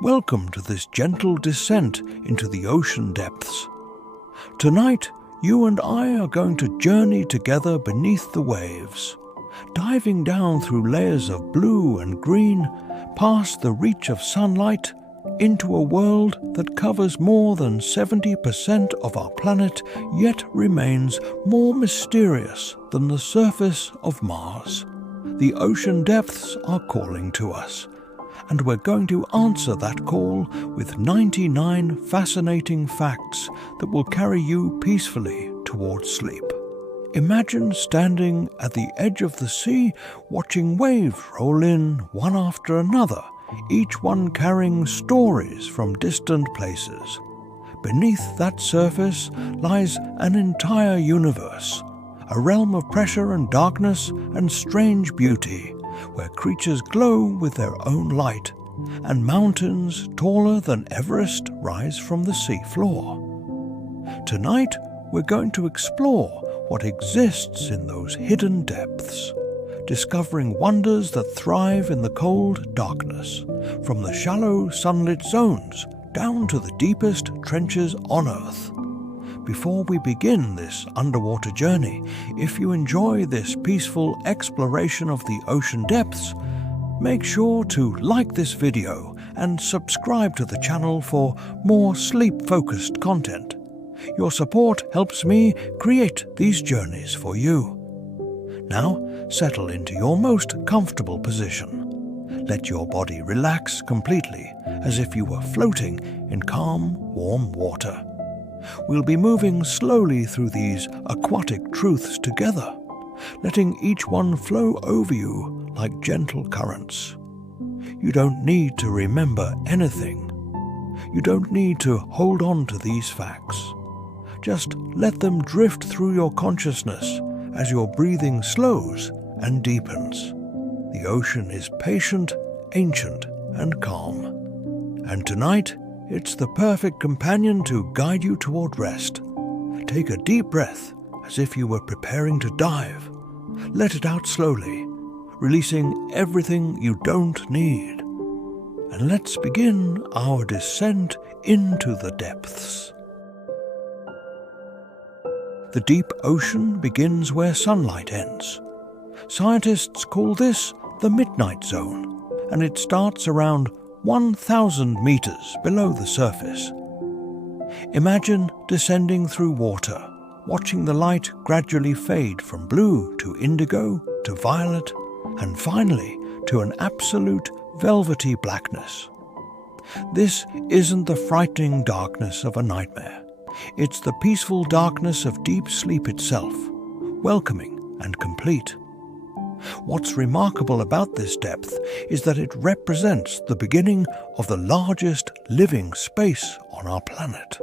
Welcome to this gentle descent into the ocean depths. Tonight, you and I are going to journey together beneath the waves, diving down through layers of blue and green, past the reach of sunlight, into a world that covers more than 70% of our planet, yet remains more mysterious than the surface of Mars. The ocean depths are calling to us, and we're going to answer that call with 99 fascinating facts that will carry you peacefully towards sleep. Imagine standing at the edge of the sea, watching waves roll in one after another, each one carrying stories from distant places. Beneath that surface lies an entire universe, a realm of pressure and darkness and strange beauty, where creatures glow with their own light, and mountains taller than Everest rise from the sea floor. Tonight, we're going to explore what exists in those hidden depths, discovering wonders that thrive in the cold darkness, from the shallow sunlit zones down to the deepest trenches on Earth. Before we begin this underwater journey, if you enjoy this peaceful exploration of the ocean depths, make sure to like this video and subscribe to the channel for more sleep-focused content. Your support helps me create these journeys for you. Now, settle into your most comfortable position. Let your body relax completely, as if you were floating in calm, warm water. We'll be moving slowly through these aquatic truths together, letting each one flow over you like gentle currents. You don't need to remember anything. You don't need to hold on to these facts. Just let them drift through your consciousness as your breathing slows and deepens. The ocean is patient, ancient, and calm. And tonight, it's the perfect companion to guide you toward rest. Take a deep breath as if you were preparing to dive. Let it out slowly, releasing everything you don't need. And let's begin our descent into the depths. The deep ocean begins where sunlight ends. Scientists call this the midnight zone, and it starts around 1,000 meters below the surface. Imagine descending through water, watching the light gradually fade from blue to indigo to violet, and finally to an absolute velvety blackness. This isn't the frightening darkness of a nightmare. It's the peaceful darkness of deep sleep itself, welcoming and complete. What's remarkable about this depth is that it represents the beginning of the largest living space on our planet.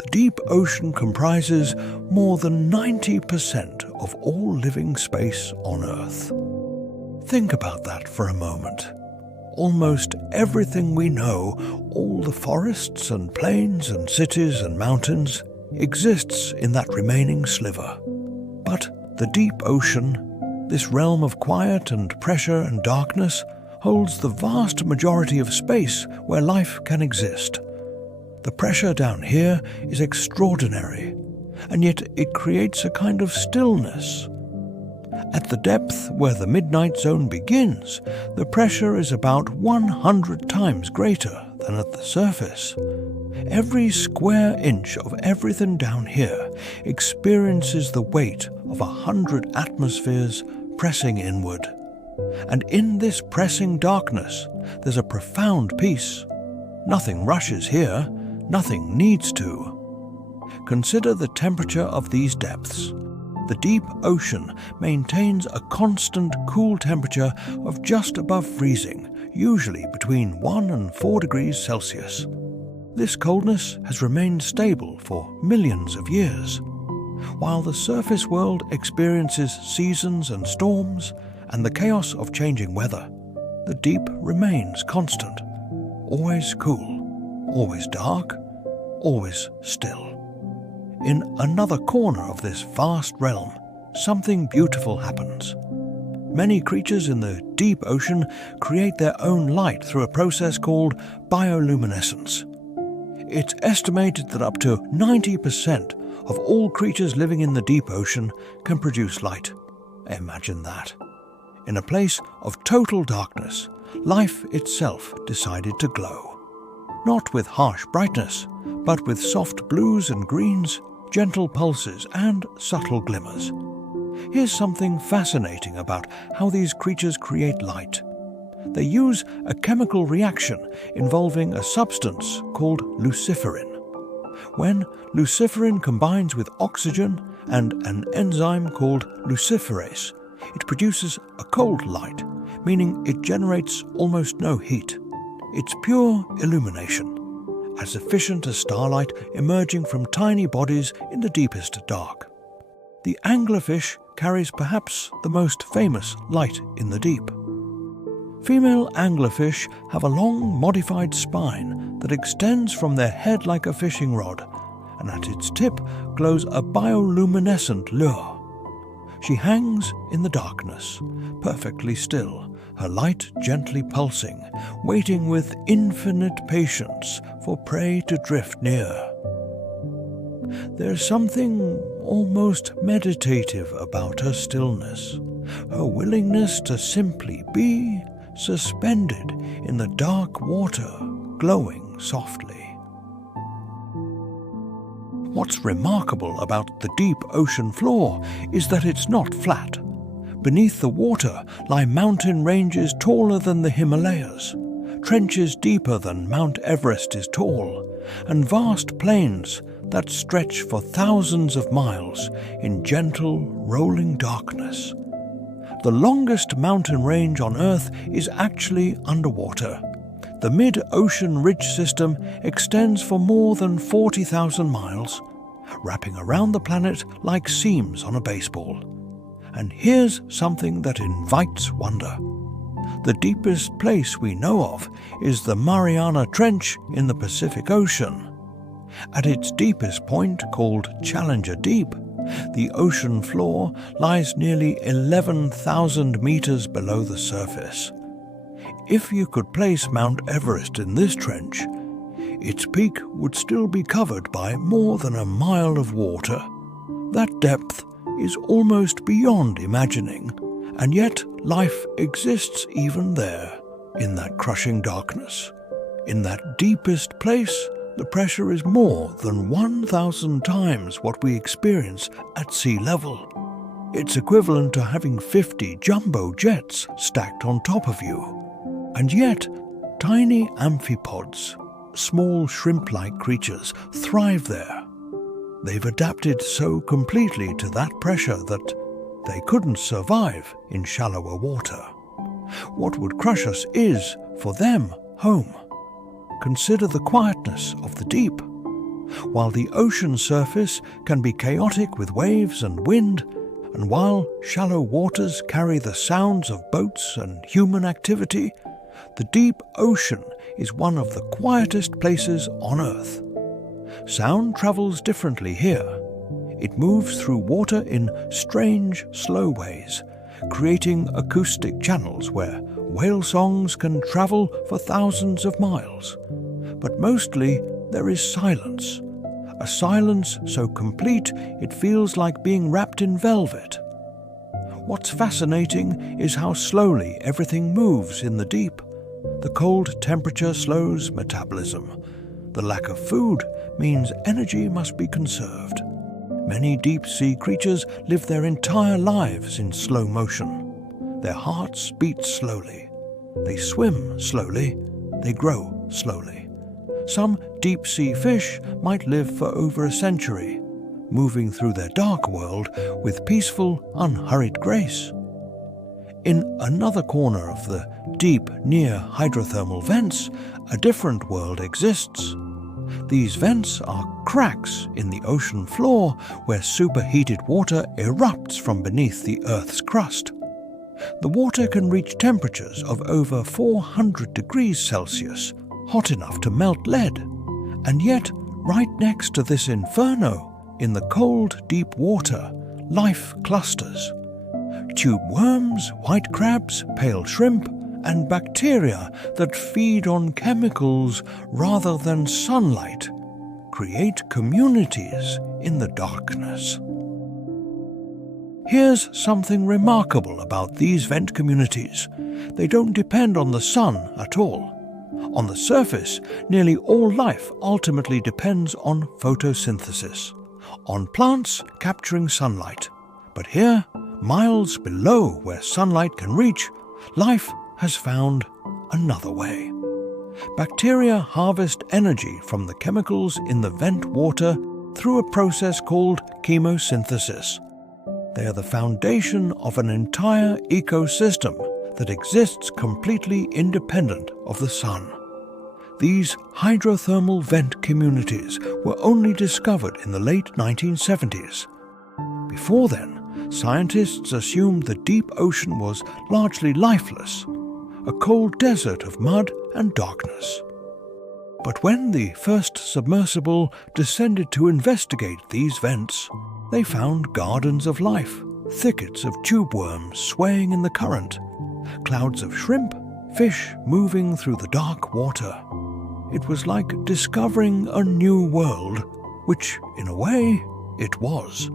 The deep ocean comprises more than 90% of all living space on Earth. Think about that for a moment. Almost everything we know, all the forests and plains and cities and mountains, exists in that remaining sliver. But the deep ocean, this realm of quiet and pressure and darkness, holds the vast majority of space where life can exist. The pressure down here is extraordinary, and yet it creates a kind of stillness. At the depth where the midnight zone begins, the pressure is about 100 times greater than at the surface. Every square inch of everything down here experiences the weight of 100 atmospheres pressing inward. And in this pressing darkness, there's a profound peace. Nothing rushes here, nothing needs to. Consider the temperature of these depths. The deep ocean maintains a constant cool temperature of just above freezing, usually between 1 and 4 degrees Celsius. This coldness has remained stable for millions of years. While the surface world experiences seasons and storms and the chaos of changing weather, the deep remains constant, always cool, always dark, always still. In another corner of this vast realm, something beautiful happens. many creatures in the deep ocean create their own light through a process called bioluminescence. It's estimated that up to 90% of all creatures living in the deep ocean can produce light. Imagine that. In a place of total darkness, life itself decided to glow. Not with harsh brightness, but with soft blues and greens, gentle pulses and subtle glimmers. Here's something fascinating about how these creatures create light. They use a chemical reaction involving a substance called luciferin. When luciferin combines with oxygen and an enzyme called luciferase, it produces a cold light, meaning it generates almost no heat. It's pure illumination, as efficient as starlight emerging from tiny bodies in the deepest dark. The anglerfish carries perhaps the most famous light in the deep. Female anglerfish have a long, modified spine that extends from their head like a fishing rod, and at its tip glows a bioluminescent lure. She hangs in the darkness, perfectly still, her light gently pulsing, waiting with infinite patience for prey to drift near. There's something almost meditative about her stillness, her willingness to simply be suspended in the dark water, glowing softly. What's remarkable about the deep ocean floor is that it's not flat. Beneath the water lie mountain ranges taller than the Himalayas, trenches deeper than Mount Everest is tall, and vast plains that stretch for thousands of miles in gentle, rolling darkness. The longest mountain range on Earth is actually underwater. The mid-ocean ridge system extends for more than 40,000 miles, wrapping around the planet like seams on a baseball. And here's something that invites wonder. The deepest place we know of is the Mariana Trench in the Pacific Ocean. At its deepest point, called Challenger Deep, the ocean floor lies nearly 11,000 meters below the surface. If you could place Mount Everest in this trench, its peak would still be covered by more than a mile of water. That depth is almost beyond imagining, and yet life exists even there, in that crushing darkness. In that deepest place, the pressure is more than 1,000 times what we experience at sea level. It's equivalent to having 50 jumbo jets stacked on top of you. And yet, tiny amphipods, small shrimp-like creatures, thrive there. They've adapted so completely to that pressure that they couldn't survive in shallower water. What would crush us is, for them, home. Consider the quietness of the deep. While the ocean surface can be chaotic with waves and wind, and while shallow waters carry the sounds of boats and human activity, the deep ocean is one of the quietest places on Earth. Sound travels differently here. It moves through water in strange, slow ways, creating acoustic channels where whale songs can travel for thousands of miles. But mostly there is silence, a silence so complete it feels like being wrapped in velvet. What's fascinating is how slowly everything moves in the deep. The cold temperature slows metabolism. The lack of food means energy must be conserved. Many deep-sea creatures live their entire lives in slow motion. Their hearts beat slowly. They swim slowly. They grow slowly. Some deep-sea fish might live for over a century, moving through their dark world with peaceful, unhurried grace. In another corner of the deep, near hydrothermal vents, a different world exists. These vents are cracks in the ocean floor where superheated water erupts from beneath the Earth's crust. The water can reach temperatures of over 400 degrees Celsius, hot enough to melt lead. And yet, right next to this inferno, in the cold, deep water, life clusters. tube worms, white crabs, pale shrimp, and bacteria that feed on chemicals rather than sunlight create communities in the darkness. Here's something remarkable about these vent communities. They don't depend on the sun at all. On the surface, nearly all life ultimately depends on photosynthesis, on plants capturing sunlight. But here, miles below where sunlight can reach, life has found another way. Bacteria harvest energy from the chemicals in the vent water through a process called chemosynthesis. They are the foundation of an entire ecosystem that exists completely independent of the sun. These hydrothermal vent communities were only discovered in the late 1970s. Before then, scientists assumed the deep ocean was largely lifeless, a cold desert of mud and darkness. But when the first submersible descended to investigate these vents, they found gardens of life, thickets of tube worms swaying in the current, clouds of shrimp, fish moving through the dark water. It was like discovering a new world, which, in a way, it was.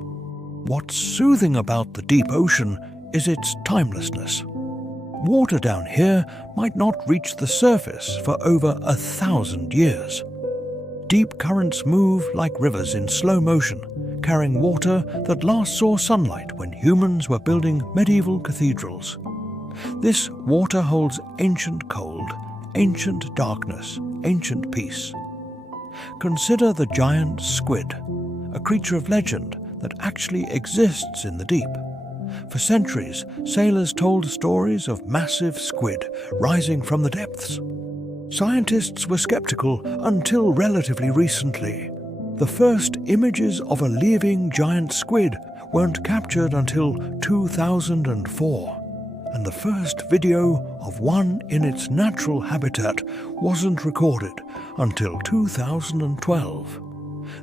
What's soothing about the deep ocean is its timelessness. Water down here might not reach the surface for over 1,000 years. Deep currents move like rivers in slow motion, carrying water that last saw sunlight when humans were building medieval cathedrals. This water holds ancient cold, ancient darkness, ancient peace. Consider the giant squid, a creature of legend that actually exists in the deep. For centuries, sailors told stories of massive squid rising from the depths. Scientists were skeptical until relatively recently. The first images of a living giant squid weren't captured until 2004, and the first video of one in its natural habitat wasn't recorded until 2012.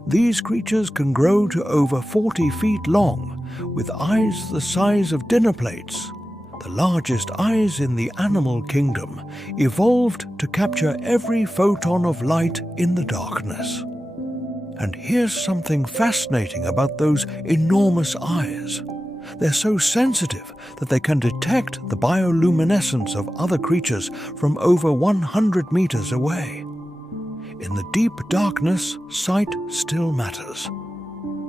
These creatures can grow to over 40 feet long, with eyes the size of dinner plates. The largest eyes in the animal kingdom evolved to capture every photon of light in the darkness. And here's something fascinating about those enormous eyes. They're so sensitive that they can detect the bioluminescence of other creatures from over 100 meters away. In the deep darkness, sight still matters.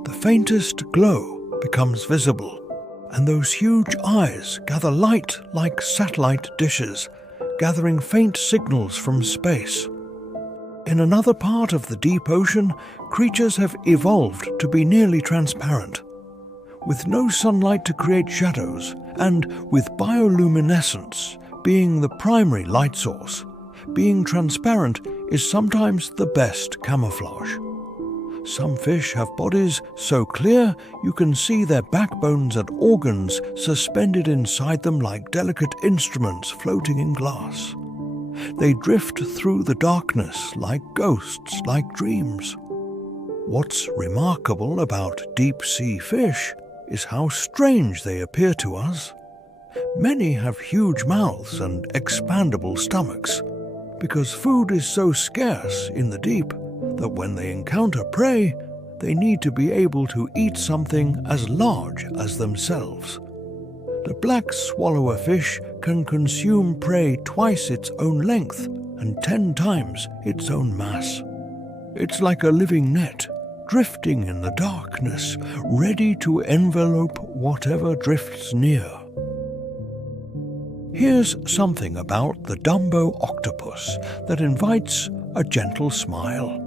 The faintest glow becomes visible, and those huge eyes gather light like satellite dishes, gathering faint signals from space. In another part of the deep ocean, creatures have evolved to be nearly transparent. With no sunlight to create shadows, and with bioluminescence being the primary light source, being transparent is sometimes the best camouflage. Some fish have bodies so clear you can see their backbones and organs suspended inside them like delicate instruments floating in glass. They drift through the darkness like ghosts, like dreams. What's remarkable about deep-sea fish is how strange they appear to us. Many have huge mouths and expandable stomachs, because food is so scarce in the deep that when they encounter prey, they need to be able to eat something as large as themselves. The black swallower fish can consume prey twice its own length and 10 times its own mass. It's like a living net, drifting in the darkness, ready to envelope whatever drifts near. Here's something about the Dumbo octopus that invites a gentle smile.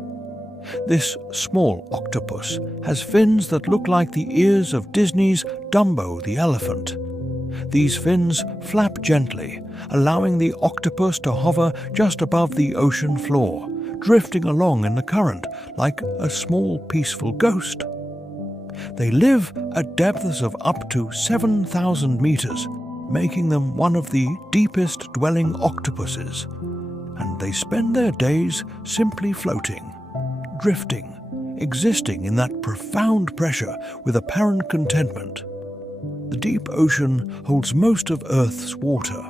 This small octopus has fins that look like the ears of Disney's Dumbo the elephant. These fins flap gently, allowing the octopus to hover just above the ocean floor, drifting along in the current like a small peaceful ghost. They live at depths of up to 7,000 meters, making them one of the deepest dwelling octopuses, and they spend their days simply floating, drifting, existing in that profound pressure with apparent contentment. The deep ocean holds most of Earth's water.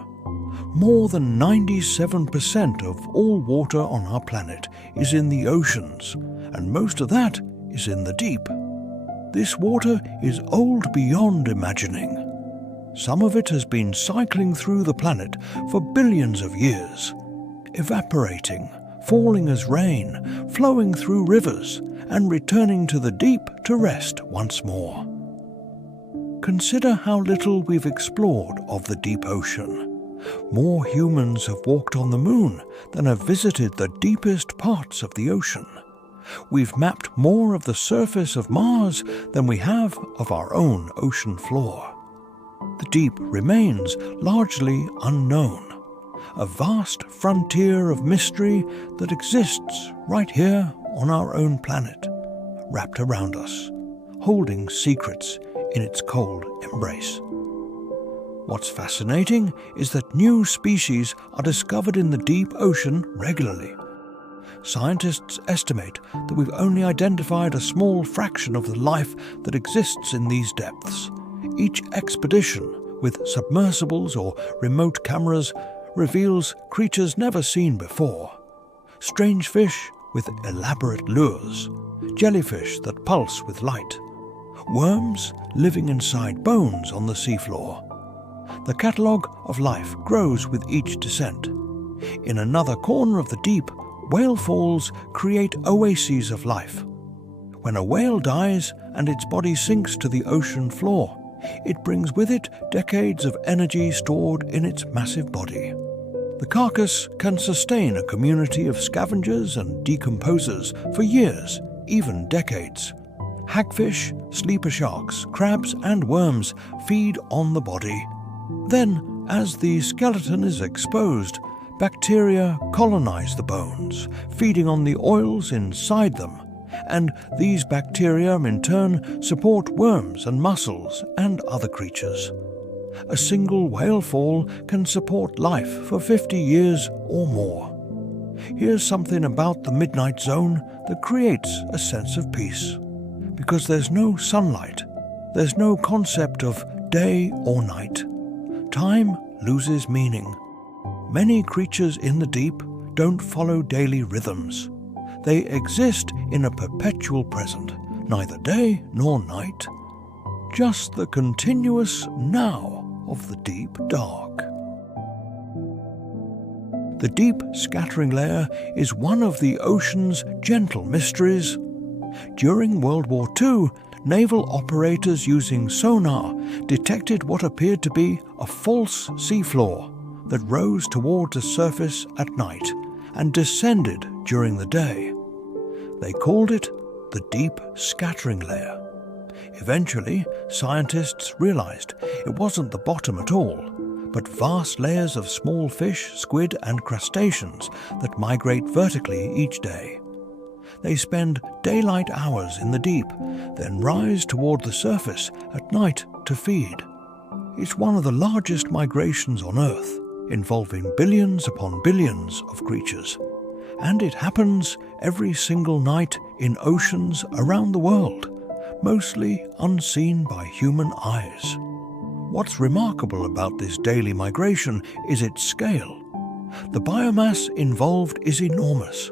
More than 97% of all water on our planet is in the oceans, and most of that is in the deep. This water is old beyond imagining. Some of it has been cycling through the planet for billions of years, evaporating, falling as rain, flowing through rivers, and returning to the deep to rest once more. Consider how little we've explored of the deep ocean. More humans have walked on the moon than have visited the deepest parts of the ocean. We've mapped more of the surface of Mars than we have of our own ocean floor. The deep remains largely unknown, a vast frontier of mystery that exists right here on our own planet, wrapped around us, holding secrets in its cold embrace. What's fascinating is that new species are discovered in the deep ocean regularly. Scientists estimate that we've only identified a small fraction of the life that exists in these depths. Each expedition, with submersibles or remote cameras, reveals creatures never seen before. Strange fish with elaborate lures, jellyfish that pulse with light, worms living inside bones on the seafloor. The catalogue of life grows with each descent. In another corner of the deep, whale falls create oases of life. When a whale dies and its body sinks to the ocean floor, it brings with it decades of energy stored in its massive body. The carcass can sustain a community of scavengers and decomposers for years, even decades. Hagfish, sleeper sharks, crabs and worms feed on the body. Then, as the skeleton is exposed, bacteria colonize the bones, feeding on the oils inside them, and these bacteria in turn support worms and mussels and other creatures. A single whale fall can support life for 50 years or more. Here's something about the midnight zone that creates a sense of peace. Because there's no sunlight, there's no concept of day or night. Time loses meaning. Many creatures in the deep don't follow daily rhythms. They exist in a perpetual present, neither day nor night. Just the continuous now of the deep dark. The deep scattering layer is one of the ocean's gentle mysteries. During World War II, naval operators using sonar detected what appeared to be a false seafloor that rose toward the surface at night and descended during the day. They called it the deep scattering layer. Eventually, scientists realized it wasn't the bottom at all, but vast layers of small fish, squid and crustaceans that migrate vertically each day. They spend daylight hours in the deep, then rise toward the surface at night to feed. It's one of the largest migrations on Earth, involving billions upon billions of creatures. And it happens every single night in oceans around the world, mostly unseen by human eyes. What's remarkable about this daily migration is its scale. The biomass involved is enormous.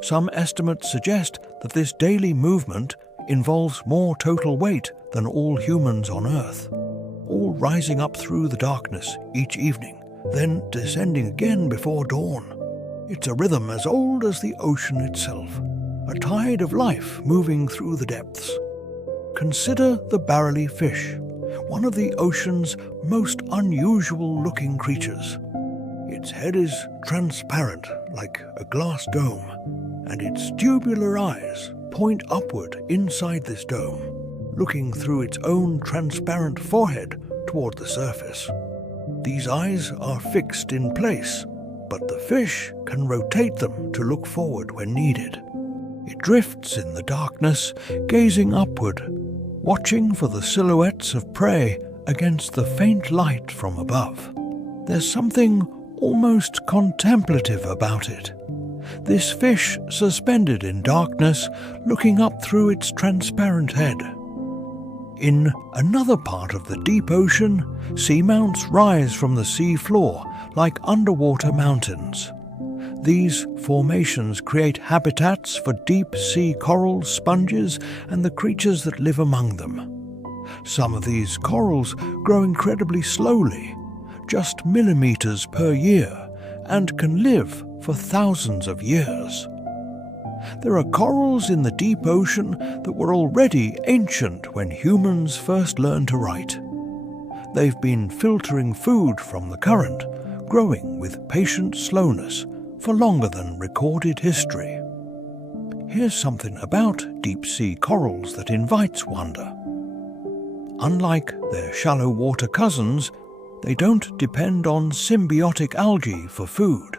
Some estimates suggest that this daily movement involves more total weight than all humans on Earth, all rising up through the darkness each evening, then descending again before dawn. It's a rhythm as old as the ocean itself, a tide of life moving through the depths. Consider the barrelly fish, one of the ocean's most unusual-looking creatures. Its head is transparent like a glass dome, and its tubular eyes point upward inside this dome, looking through its own transparent forehead toward the surface. These eyes are fixed in place, but the fish can rotate them to look forward when needed. It drifts in the darkness, gazing upward, watching for the silhouettes of prey against the faint light from above. There's something almost contemplative about it. This fish suspended in darkness, looking up through its transparent head. In another part of the deep ocean, seamounts rise from the sea floor like underwater mountains. These formations create habitats for deep-sea corals, sponges, and the creatures that live among them. Some of these corals grow incredibly slowly, just millimeters per year, and can live for thousands of years. There are corals in the deep ocean that were already ancient when humans first learned to write. They've been filtering food from the current, growing with patient slowness for longer than recorded history. Here's something about deep-sea corals that invites wonder. Unlike their shallow water cousins, they don't depend on symbiotic algae for food.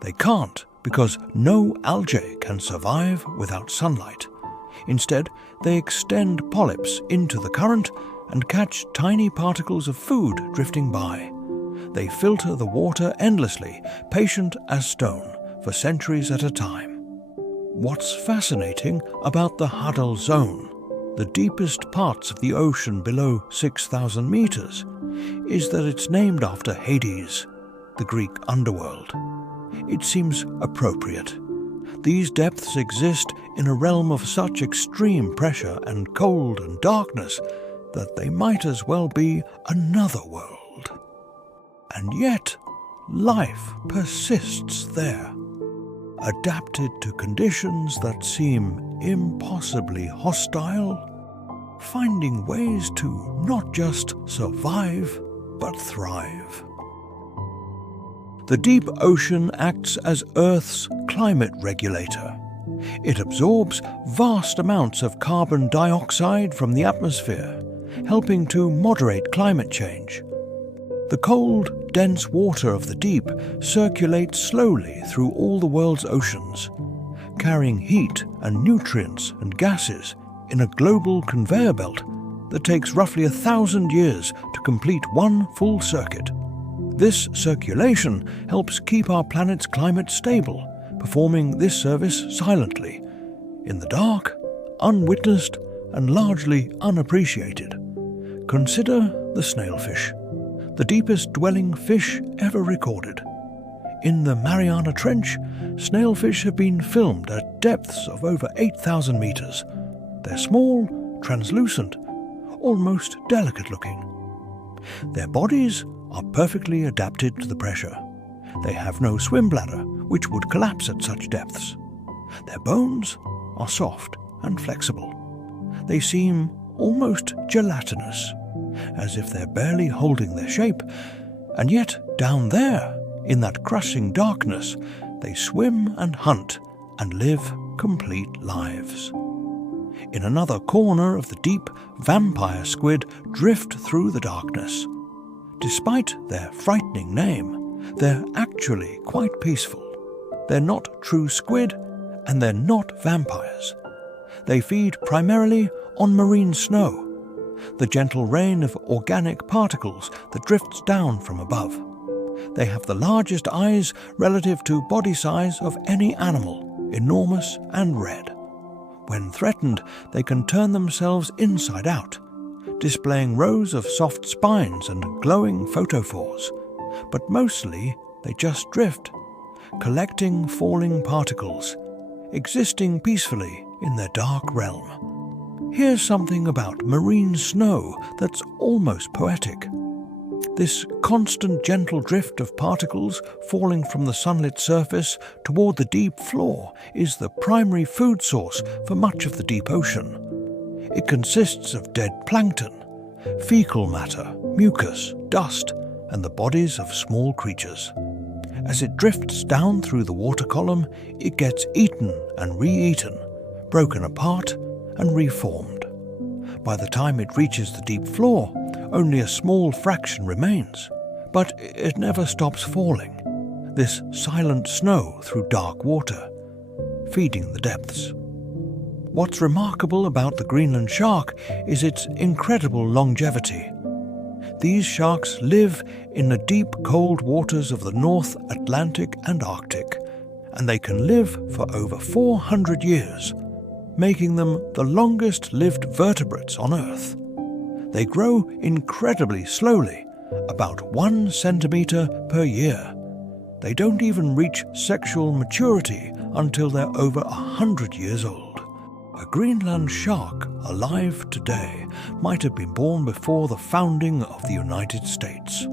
They can't, because no algae can survive without sunlight. Instead, they extend polyps into the current and catch tiny particles of food drifting by. They filter the water endlessly, patient as stone, for centuries at a time. What's fascinating about the Huddle Zone, the deepest parts of the ocean below 6,000 meters, is that it's named after Hades, the Greek underworld. It seems appropriate. These depths exist in a realm of such extreme pressure and cold and darkness that they might as well be another world. And yet, life persists there, adapted to conditions that seem impossibly hostile, finding ways to not just survive, but thrive. The deep ocean acts as Earth's climate regulator. It absorbs vast amounts of carbon dioxide from the atmosphere, helping to moderate climate change. The cold, dense water of the deep circulates slowly through all the world's oceans, carrying heat and nutrients and gases in a global conveyor belt that takes roughly 1,000 years to complete one full circuit. This circulation helps keep our planet's climate stable, performing this service silently, in the dark, unwitnessed, and largely unappreciated. Consider the snailfish, the deepest dwelling fish ever recorded. In the Mariana Trench, snailfish have been filmed at depths of over 8,000 meters. They're small, translucent, almost delicate-looking. Their bodies are perfectly adapted to the pressure. They have no swim bladder, which would collapse at such depths. Their bones are soft and flexible. They seem almost gelatinous, as if they're barely holding their shape, and yet down there, in that crushing darkness, they swim and hunt and live complete lives. In another corner of the deep, vampire squid drift through the darkness. Despite their frightening name, they're actually quite peaceful. They're not true squid, and they're not vampires. They feed primarily on marine snow, the gentle rain of organic particles that drifts down from above. They have the largest eyes relative to body size of any animal, enormous and red. When threatened, they can turn themselves inside out, displaying rows of soft spines and glowing photophores. But mostly, they just drift, collecting falling particles, existing peacefully in their dark realm. Here's something about marine snow that's almost poetic. This constant gentle drift of particles falling from the sunlit surface toward the deep floor is the primary food source for much of the deep ocean. It consists of dead plankton, fecal matter, mucus, dust, and the bodies of small creatures. As it drifts down through the water column, it gets eaten and re-eaten, broken apart and reformed. By the time it reaches the deep floor, only a small fraction remains, but it never stops falling. This silent snow through dark water, feeding the depths. What's remarkable about the Greenland shark is its incredible longevity. These sharks live in the deep, cold waters of the North Atlantic and Arctic, and they can live for over 400 years, making them the longest-lived vertebrates on Earth. They grow incredibly slowly, about 1 centimeter per year. They don't even reach sexual maturity until they're over 100 years old. A Greenland shark alive today might have been born before the founding of the United States.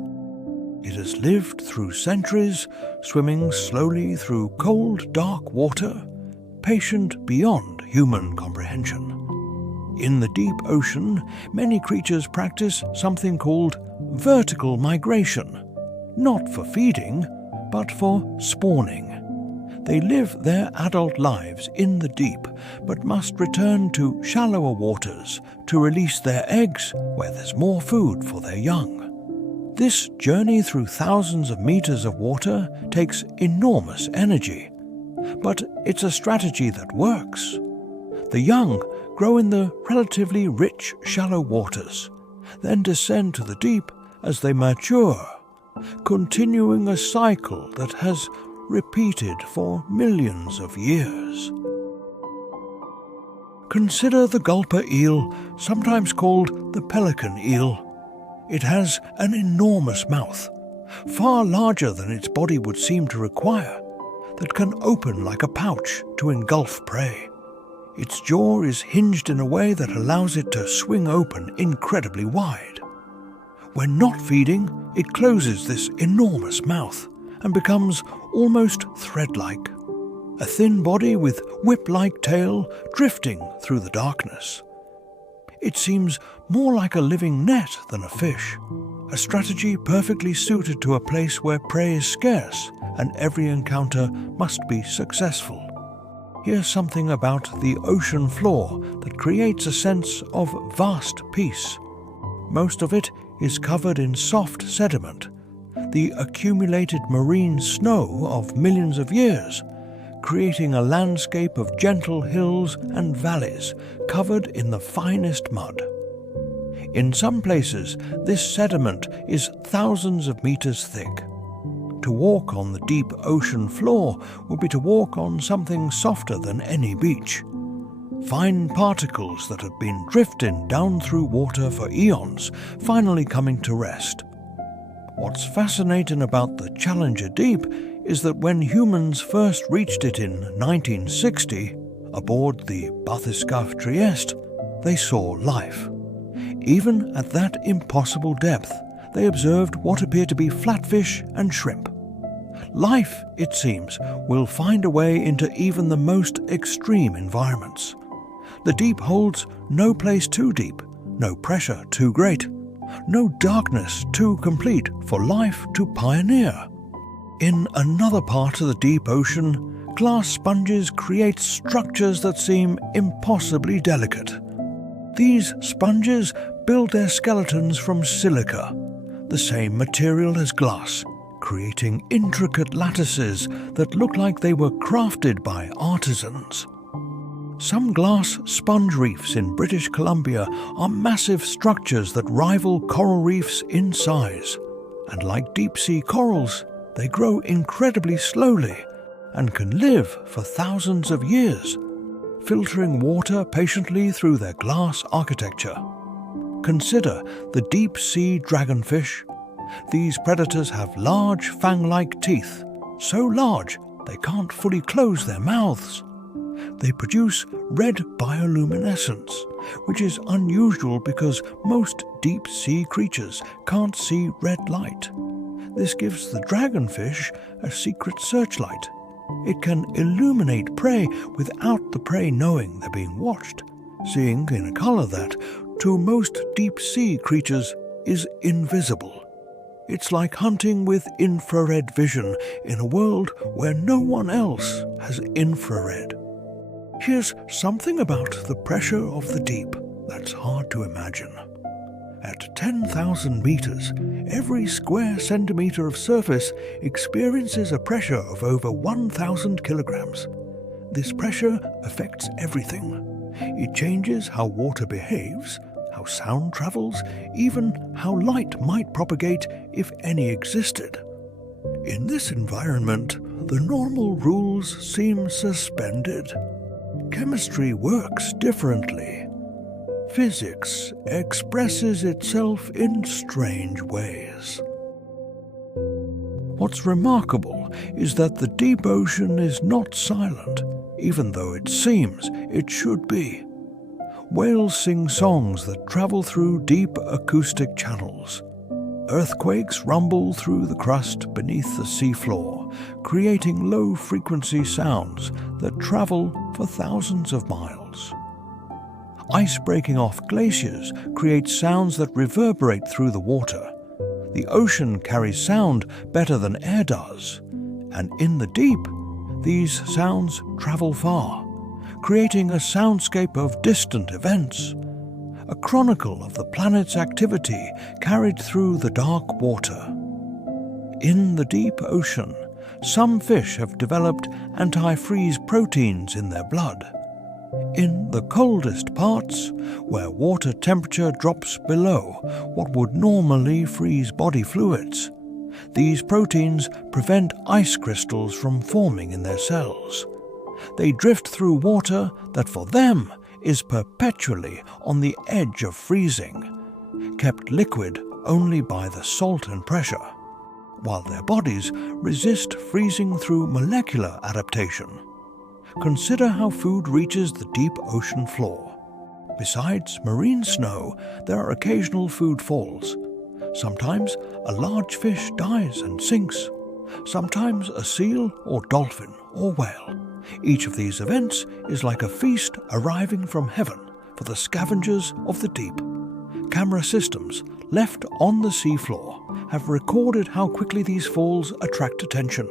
It has lived through centuries, swimming slowly through cold, dark water, patient beyond human comprehension. In the deep ocean, many creatures practice something called vertical migration, not for feeding, but for spawning. They live their adult lives in the deep, but must return to shallower waters to release their eggs where there's more food for their young. This journey through thousands of meters of water takes enormous energy, but it's a strategy that works. The young grow in the relatively rich shallow waters, then descend to the deep as they mature, continuing a cycle that has repeated for millions of years. Consider the gulper eel, sometimes called the pelican eel. It has an enormous mouth, far larger than its body would seem to require, that can open like a pouch to engulf prey. Its jaw is hinged in a way that allows it to swing open incredibly wide. When not feeding, it closes this enormous mouth and becomes almost thread-like, a thin body with whip-like tail drifting through the darkness. It seems more like a living net than a fish, a strategy perfectly suited to a place where prey is scarce and every encounter must be successful. Here's something about the ocean floor that creates a sense of vast peace. Most of it is covered in soft sediment, the accumulated marine snow of millions of years, creating a landscape of gentle hills and valleys covered in the finest mud. In some places, this sediment is thousands of meters thick. To walk on the deep ocean floor would be to walk on something softer than any beach. Fine particles that have been drifting down through water for eons, finally coming to rest. What's fascinating about the Challenger Deep is that when humans first reached it in 1960, aboard the bathyscaphe Trieste, they saw life. Even at that impossible depth, they observed what appeared to be flatfish and shrimp. Life, it seems, will find a way into even the most extreme environments. The deep holds no place too deep, no pressure too great, no darkness too complete for life to pioneer. In another part of the deep ocean, glass sponges create structures that seem impossibly delicate. These sponges build their skeletons from silica, the same material as glass, creating intricate lattices that look like they were crafted by artisans. Some glass sponge reefs in British Columbia are massive structures that rival coral reefs in size, and like deep-sea corals, they grow incredibly slowly and can live for thousands of years, filtering water patiently through their glass architecture. Consider the deep-sea dragonfish. These predators have large fang-like teeth, so large they can't fully close their mouths. They produce red bioluminescence, which is unusual because most deep-sea creatures can't see red light. This gives the dragonfish a secret searchlight. It can illuminate prey without the prey knowing they're being watched, seeing in a color that, to most deep-sea creatures, is invisible. It's like hunting with infrared vision in a world where no one else has infrared. Here's something about the pressure of the deep that's hard to imagine. At 10,000 meters, every square centimeter of surface experiences a pressure of over 1,000 kilograms. This pressure affects everything. It changes how water behaves, how sound travels, even how light might propagate if any existed. In this environment, the normal rules seem suspended. Chemistry works differently. physics expresses itself in strange ways. What's remarkable is that the deep ocean is not silent, even though it seems it should be. Whales sing songs that travel through deep acoustic channels. Earthquakes rumble through the crust beneath the seafloor, creating low-frequency sounds that travel for thousands of miles. Ice breaking off glaciers creates sounds that reverberate through the water. The ocean carries sound better than air does, and in the deep, these sounds travel far, creating a soundscape of distant events, a chronicle of the planet's activity carried through the dark water. In the deep ocean, some fish have developed antifreeze proteins in their blood. In the coldest parts, where water temperature drops below what would normally freeze body fluids, these proteins prevent ice crystals from forming in their cells. They drift through water that for them is perpetually on the edge of freezing, kept liquid only by the salt and pressure, while their bodies resist freezing through molecular adaptation. Consider how food reaches the deep ocean floor. Besides marine snow, there are occasional food falls. Sometimes a large fish dies and sinks. Sometimes a seal or dolphin or whale. Each of these events is like a feast arriving from heaven for the scavengers of the deep. Camera systems left on the seafloor have recorded how quickly these falls attract attention.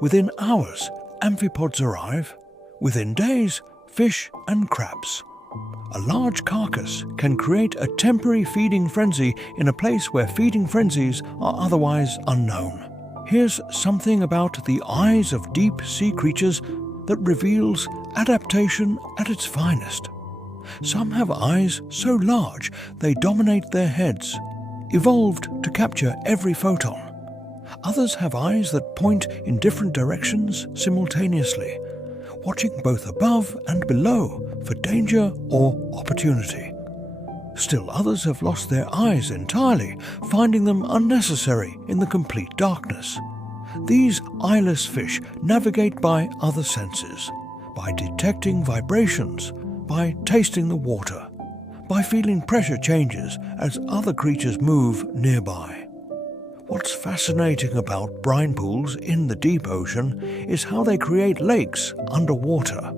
Within hours, amphipods arrive. Within days, fish and crabs. A large carcass can create a temporary feeding frenzy in a place where feeding frenzies are otherwise unknown. Here's something about the eyes of deep sea creatures that reveals adaptation at its finest. Some have eyes so large they dominate their heads, evolved to capture every photon. Others have eyes that point in different directions simultaneously, watching both above and below for danger or opportunity. Still others have lost their eyes entirely, finding them unnecessary in the complete darkness. These eyeless fish navigate by other senses, by detecting vibrations, by tasting the water, by feeling pressure changes as other creatures move nearby. What's fascinating about brine pools in the deep ocean is how they create lakes underwater.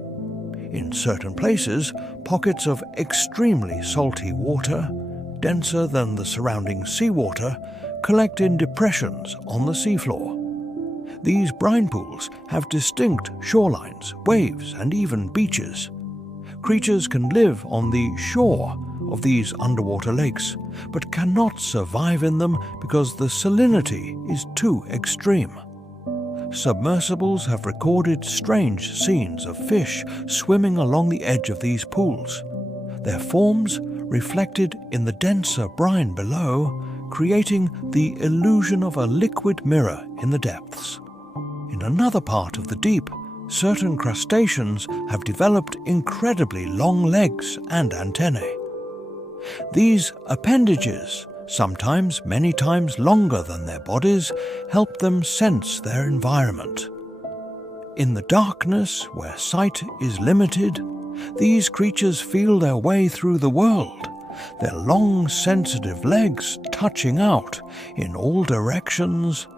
In certain places, pockets of extremely salty water, denser than the surrounding seawater, collect in depressions on the seafloor. These brine pools have distinct shorelines, waves, and even beaches. Creatures can live on the shore of these underwater lakes, but cannot survive in them because the salinity is too extreme. Submersibles have recorded strange scenes of fish swimming along the edge of these pools, their forms reflected in the denser brine below, creating the illusion of a liquid mirror in the depths. In another part of the deep, certain crustaceans have developed incredibly long legs and antennae. These appendages, sometimes many times longer than their bodies, help them sense their environment. In the darkness, where sight is limited, these creatures feel their way through the world, their long sensitive legs touching out in all directions,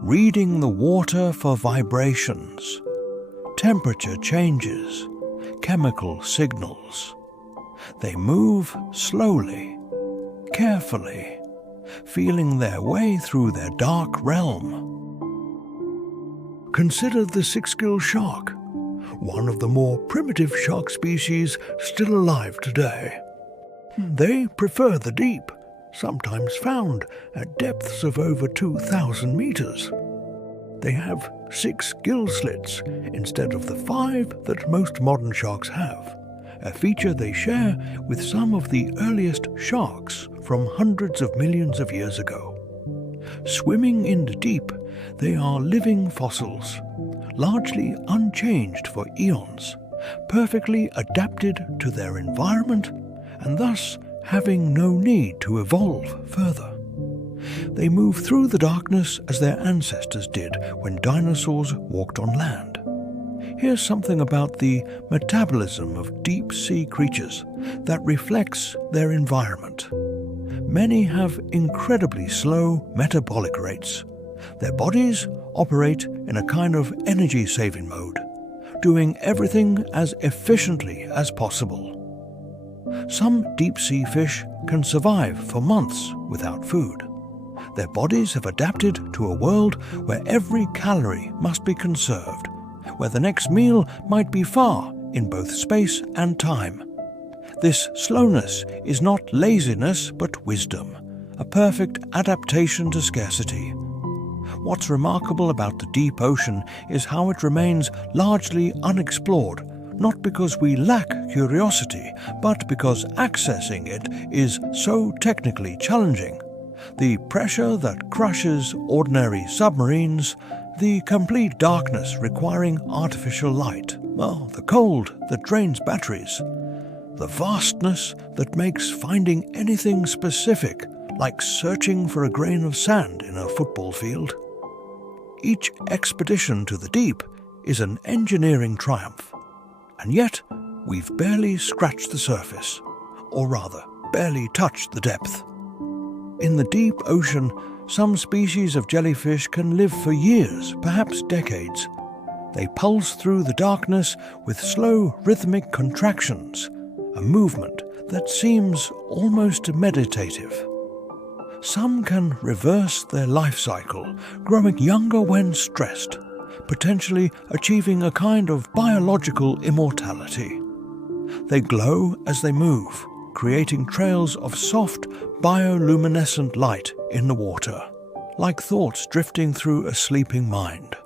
reading the water for vibrations, temperature changes, chemical signals. They move slowly, carefully, feeling their way through their dark realm. Consider the six-gill shark, one of the more primitive shark species still alive today. They prefer the deep, sometimes found at depths of over 2,000 meters. They have 6 gill slits instead of the 5 that most modern sharks have, a feature they share with some of the earliest sharks from hundreds of millions of years ago. Swimming in the deep, they are living fossils, largely unchanged for eons, perfectly adapted to their environment and thus having no need to evolve further. They move through the darkness as their ancestors did when dinosaurs walked on land. Here's something about the metabolism of deep-sea creatures that reflects their environment. Many have incredibly slow metabolic rates. Their bodies operate in a kind of energy-saving mode, doing everything as efficiently as possible. Some deep-sea fish can survive for months without food. Their bodies have adapted to a world where every calorie must be conserved, where the next meal might be far in both space and time. This slowness is not laziness but wisdom, a perfect adaptation to scarcity. What's remarkable about the deep ocean is how it remains largely unexplored, not because we lack curiosity, but because accessing it is so technically challenging. The pressure that crushes ordinary submarines, the complete darkness requiring artificial light, the cold that drains batteries, the vastness that makes finding anything specific like searching for a grain of sand in a football field. Each expedition to the deep is an engineering triumph, and yet we've barely scratched the surface, or rather, barely touched the depth. In the deep ocean, some species of jellyfish can live for years, perhaps decades. They pulse through the darkness with slow, rhythmic contractions, a movement that seems almost meditative. Some can reverse their life cycle, growing younger when stressed, potentially achieving a kind of biological immortality. They glow as they move, creating trails of soft, bioluminescent light in the water, like thoughts drifting through a sleeping mind.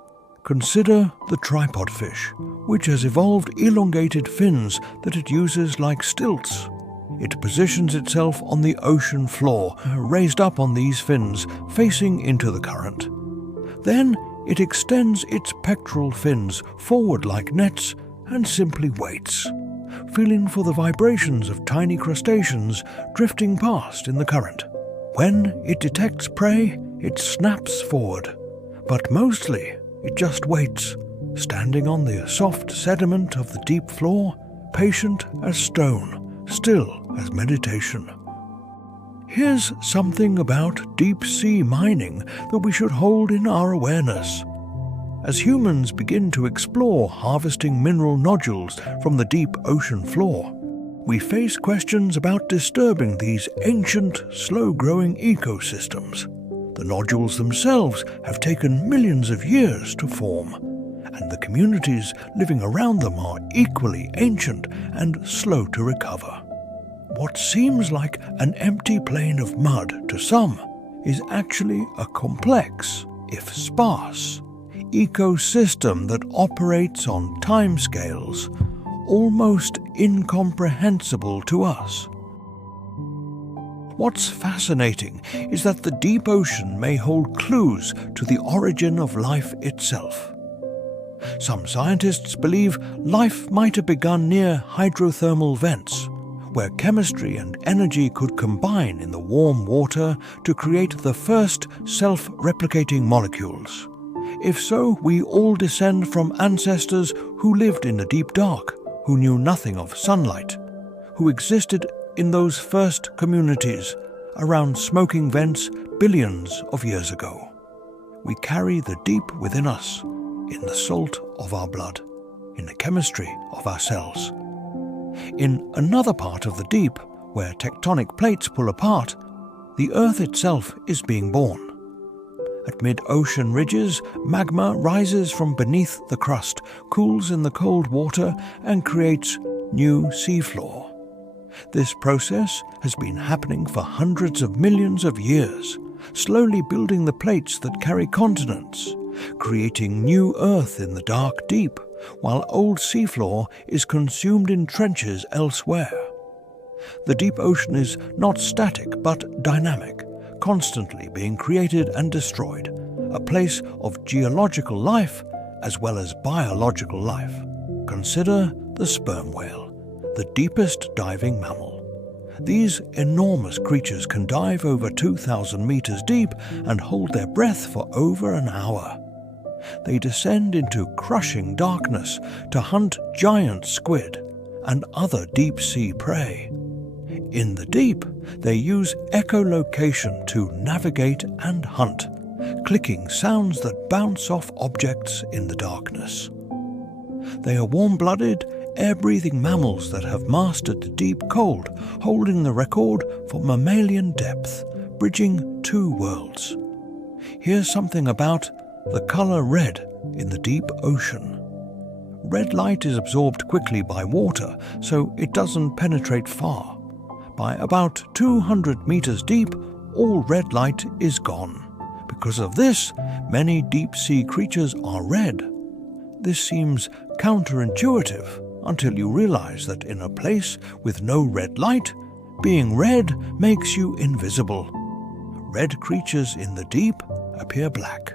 Consider the tripod fish, which has evolved elongated fins that it uses like stilts. It positions itself on the ocean floor, raised up on these fins, facing into the current. Then it extends its pectoral fins forward like nets and simply waits, feeling for the vibrations of tiny crustaceans drifting past in the current. When it detects prey, it snaps forward, but mostly it just waits, standing on the soft sediment of the deep floor, patient as stone, still as meditation. Here's something about deep-sea mining that we should hold in our awareness. As humans begin to explore harvesting mineral nodules from the deep ocean floor, we face questions about disturbing these ancient, slow-growing ecosystems. The nodules themselves have taken millions of years to form, and the communities living around them are equally ancient and slow to recover. What seems like an empty plain of mud to some is actually a complex, if sparse, ecosystem that operates on timescales almost incomprehensible to us. What's fascinating is that the deep ocean may hold clues to the origin of life itself. Some scientists believe life might have begun near hydrothermal vents, where chemistry and energy could combine in the warm water to create the first self-replicating molecules. If so, we all descend from ancestors who lived in the deep dark, who knew nothing of sunlight, who existed in those first communities around smoking vents billions of years ago. We carry the deep within us, in the salt of our blood, in the chemistry of our cells. In another part of the deep, where tectonic plates pull apart, the Earth itself is being born. At mid-ocean ridges, magma rises from beneath the crust, cools in the cold water, and creates new seafloor. This process has been happening for hundreds of millions of years, slowly building the plates that carry continents, creating new Earth in the dark deep, while old seafloor is consumed in trenches elsewhere. The deep ocean is not static but dynamic, constantly being created and destroyed, a place of geological life as well as biological life. Consider the sperm whale, the deepest diving mammal. These enormous creatures can dive over 2,000 meters deep and hold their breath for over an hour. They descend into crushing darkness to hunt giant squid and other deep-sea prey. In the deep, they use echolocation to navigate and hunt, clicking sounds that bounce off objects in the darkness. They are warm-blooded, air-breathing mammals that have mastered the deep cold, holding the record for mammalian depth, bridging two worlds. Here's something about the color red in the deep ocean. Red light is absorbed quickly by water, so it doesn't penetrate far. By about 200 meters deep, all red light is gone. Because of this, many deep-sea creatures are red. This seems counterintuitive until you realize that in a place with no red light, being red makes you invisible. Red creatures in the deep appear black.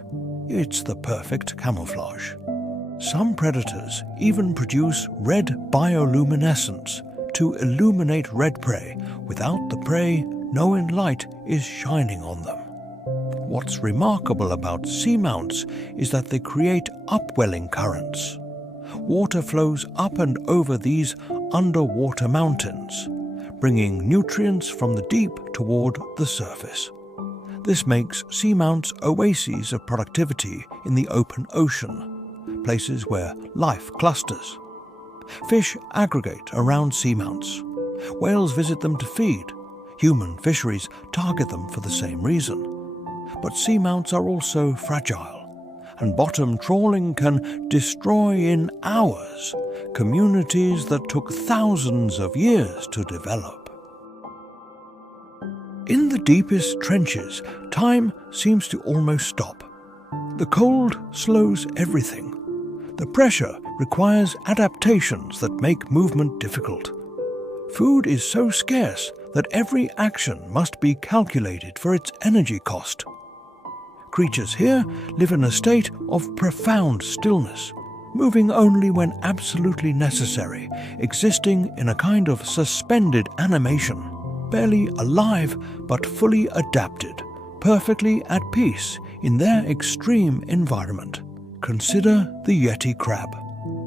It's the perfect camouflage. Some predators even produce red bioluminescence to illuminate red prey without the prey knowing light is shining on them. What's remarkable about seamounts is that they create upwelling currents. Water flows up and over these underwater mountains, bringing nutrients from the deep toward the surface. This makes seamounts oases of productivity in the open ocean, places where life clusters. Fish aggregate around seamounts. Whales visit them to feed. Human fisheries target them for the same reason. But seamounts are also fragile, and bottom trawling can destroy in hours communities that took thousands of years to develop. In the deepest trenches, time seems to almost stop. The cold slows everything. The pressure requires adaptations that make movement difficult. Food is so scarce that every action must be calculated for its energy cost. Creatures here live in a state of profound stillness, moving only when absolutely necessary, existing in a kind of suspended animation, barely alive but fully adapted, perfectly at peace in their extreme environment. Consider the Yeti crab,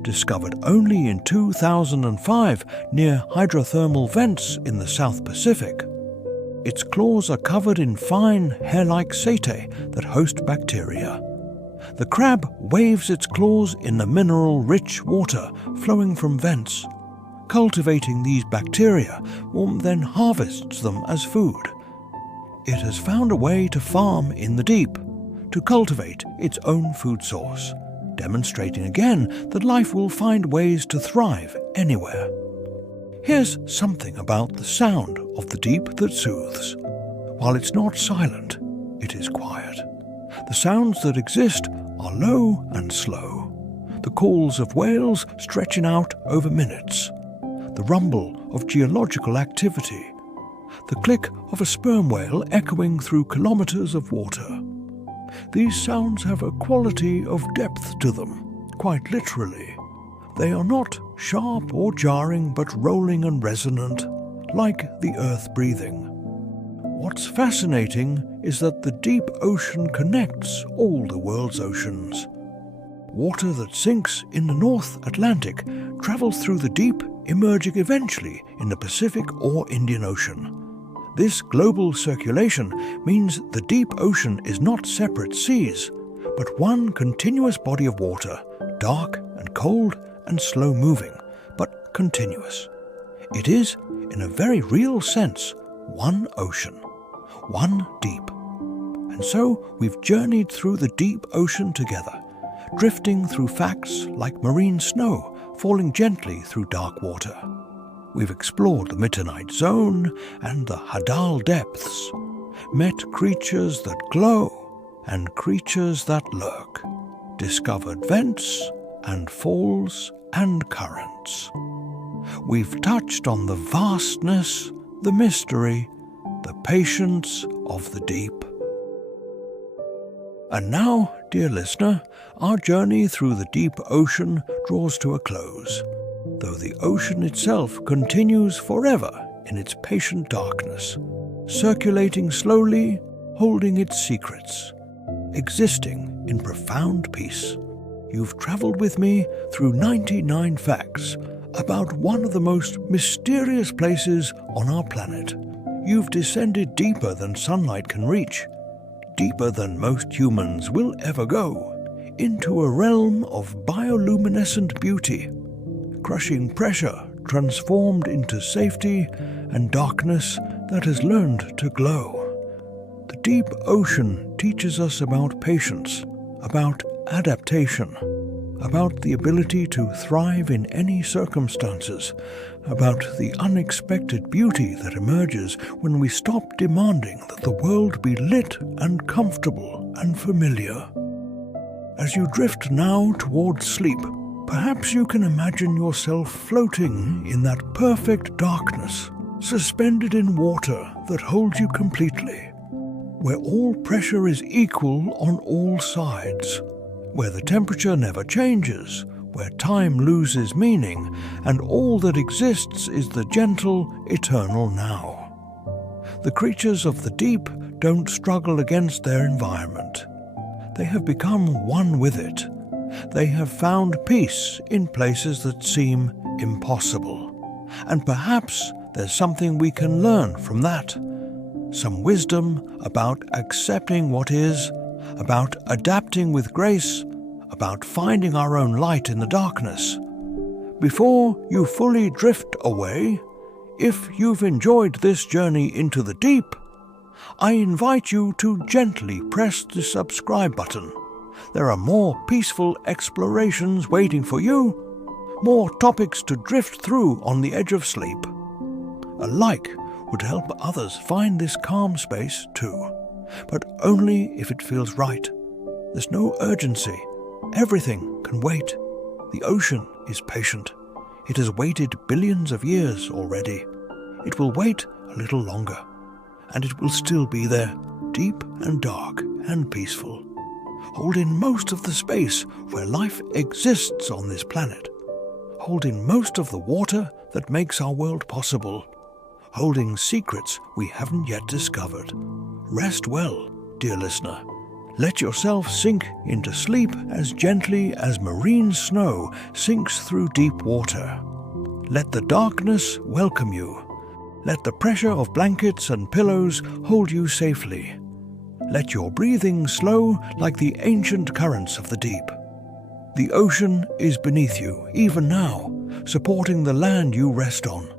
discovered only in 2005 near hydrothermal vents in the South Pacific. Its claws are covered in fine, hair-like setae that host bacteria. The crab waves its claws in the mineral-rich water flowing from vents. Cultivating these bacteria then harvests them as food. It has found a way to farm in the deep, to cultivate its own food source, demonstrating again that life will find ways to thrive anywhere. Here's something about the sound of the deep that soothes. While it's not silent, it is quiet. The sounds that exist are low and slow. The calls of whales stretching out over minutes. The rumble of geological activity. The click of a sperm whale echoing through kilometers of water. These sounds have a quality of depth to them, quite literally. They are not sharp or jarring, but rolling and resonant, like the earth breathing. What's fascinating is that the deep ocean connects all the world's oceans. Water that sinks in the North Atlantic travels through the deep, emerging eventually in the Pacific or Indian Ocean. This global circulation means the deep ocean is not separate seas, but one continuous body of water, dark and cold and slow-moving, but continuous. It is, in a very real sense, one ocean, one deep. And so we've journeyed through the deep ocean together, drifting through facts like marine snow falling gently through dark water. We've explored the Mitternite Zone and the Hadal depths, met creatures that glow and creatures that lurk, discovered vents and falls and currents. We've touched on the vastness, the mystery, the patience of the deep. And now, dear listener, our journey through the deep ocean draws to a close, though the ocean itself continues forever in its patient darkness, circulating slowly, holding its secrets, existing in profound peace. You've traveled with me through 99 facts about one of the most mysterious places on our planet. You've descended deeper than sunlight can reach, deeper than most humans will ever go, into a realm of bioluminescent beauty, crushing pressure transformed into safety and darkness that has learned to glow. The deep ocean teaches us about patience, about adaptation, about the ability to thrive in any circumstances, about the unexpected beauty that emerges when we stop demanding that the world be lit and comfortable and familiar. As you drift now towards sleep, perhaps you can imagine yourself floating in that perfect darkness, suspended in water that holds you completely, where all pressure is equal on all sides, where the temperature never changes, where time loses meaning, and all that exists is the gentle, eternal now. The creatures of the deep don't struggle against their environment. They have become one with it. They have found peace in places that seem impossible. And perhaps there's something we can learn from that. Some wisdom about accepting what is, about adapting with grace, about finding our own light in the darkness. Before you fully drift away, if you've enjoyed this journey into the deep, I invite you to gently press the subscribe button. There are more peaceful explorations waiting for you, more topics to drift through on the edge of sleep. A like would help others find this calm space too, but only if it feels right. There's no urgency. Everything can wait. The ocean is patient. It has waited billions of years already. It will wait a little longer, and it will still be there, deep and dark and peaceful, holding most of the space where life exists on this planet, holding most of the water that makes our world possible, holding secrets we haven't yet discovered. Rest well, dear listener. Let yourself sink into sleep as gently as marine snow sinks through deep water. Let the darkness welcome you. Let the pressure of blankets and pillows hold you safely. Let your breathing slow like the ancient currents of the deep. The ocean is beneath you, even now, supporting the land you rest on.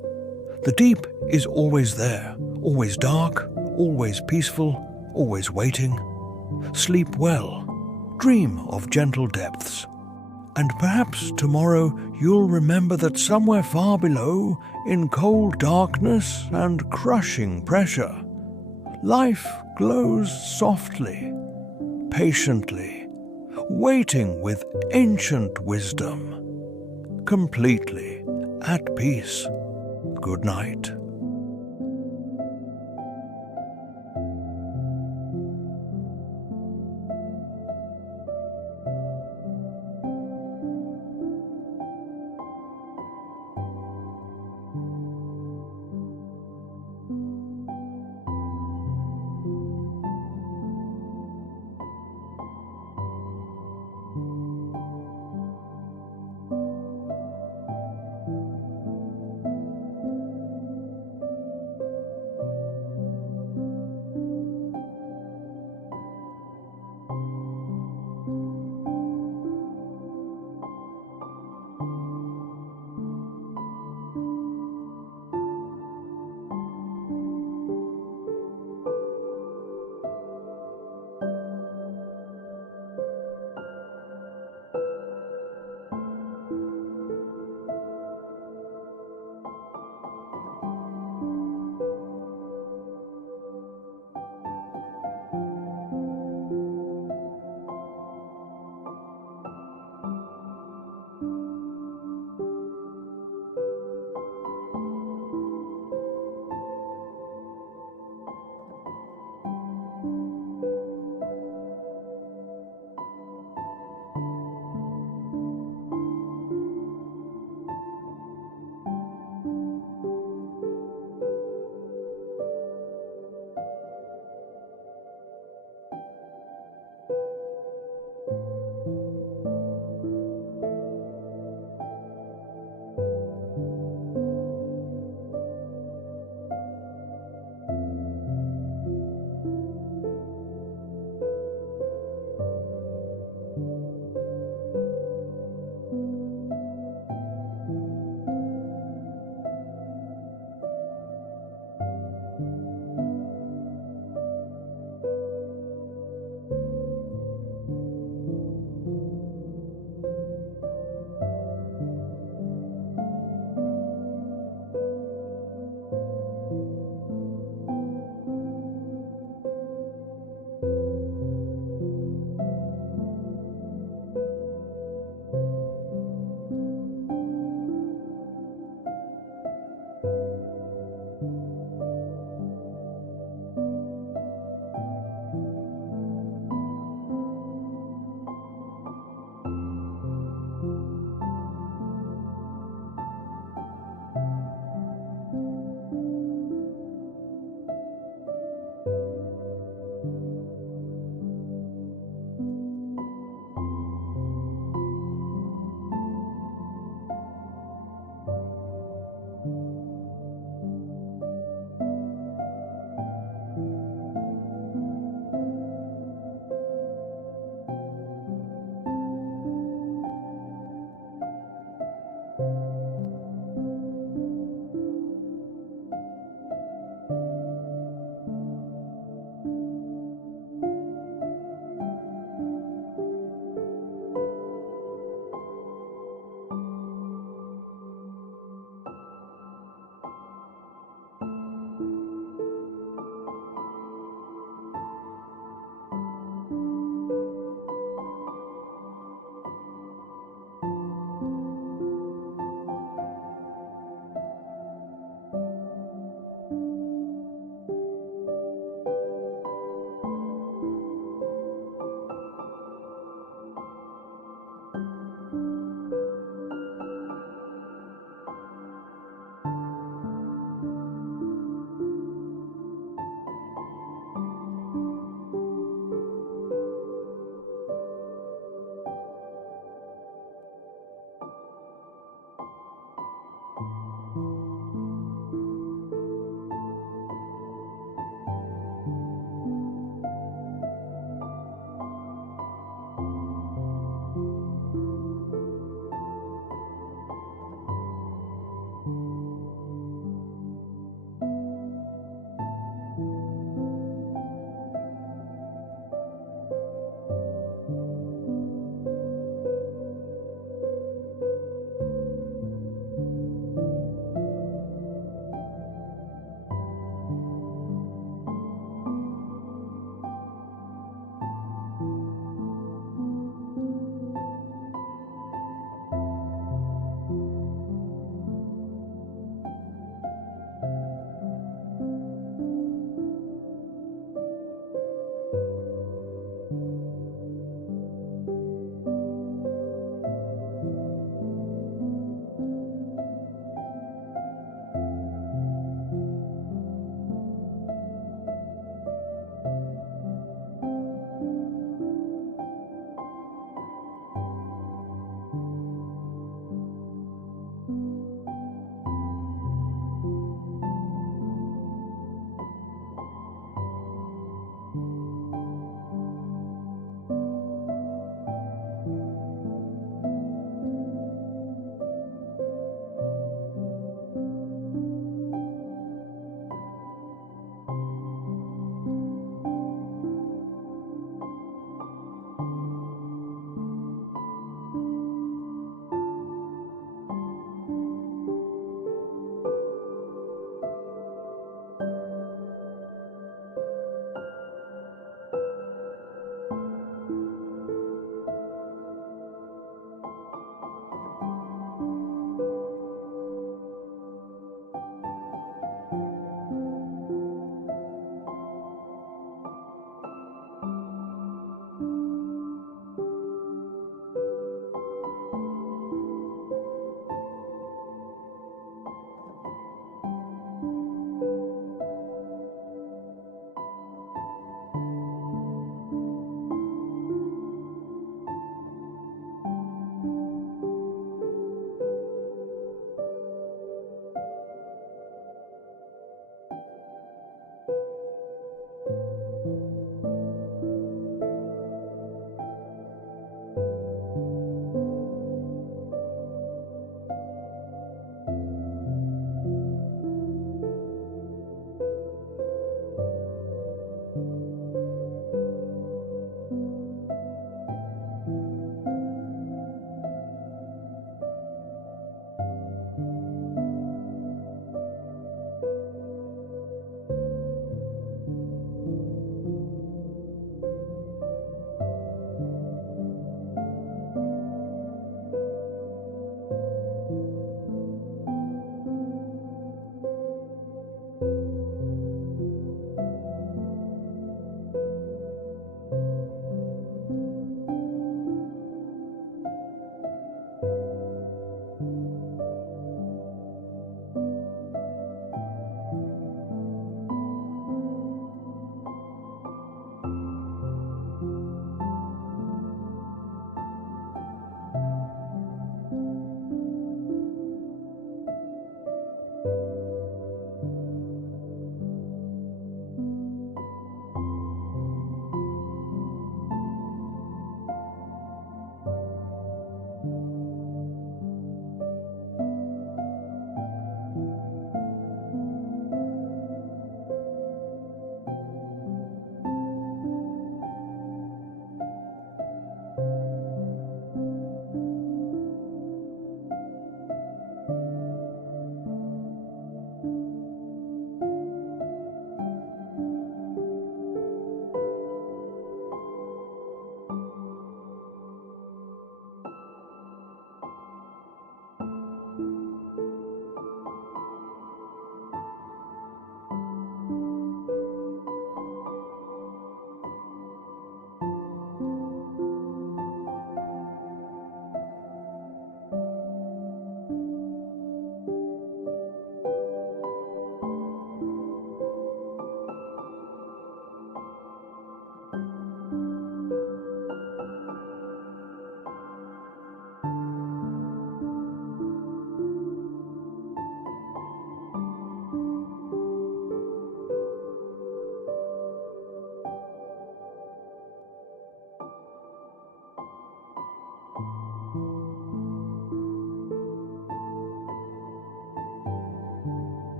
The deep is always there, always dark, always peaceful, always waiting. Sleep well, dream of gentle depths, and perhaps tomorrow you'll remember that somewhere far below, in cold darkness and crushing pressure, life glows softly, patiently, waiting with ancient wisdom, completely at peace. Good night.